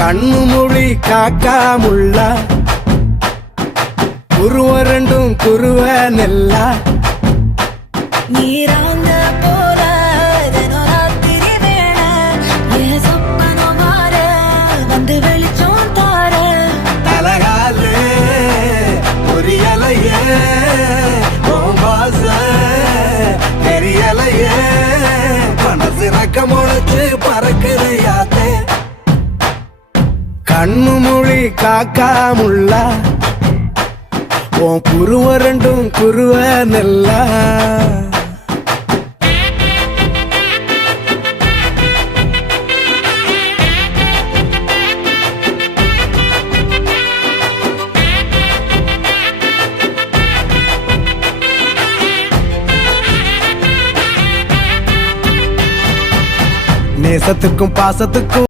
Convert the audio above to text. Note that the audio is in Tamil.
கண்ணு மொழி காக்காமுள்ள குருவ ரெண்டும் குருவ நெல்லா நீராங்க போல தினராத்திரி வேண என் சொப்பனம் மாற வந்து வெளிச்சம் தார தலகாலே பொரியலையே ஓம்பாச தெரியலையே மனசு ரக்க முளைச்சு பறக்குறையாத்தே கண்ணு மொழி காக்காமுள்ள உன் குருவ ரெண்டும் குருவ நெல்லா நேசத்துக்கும் பாசத்துக்கும்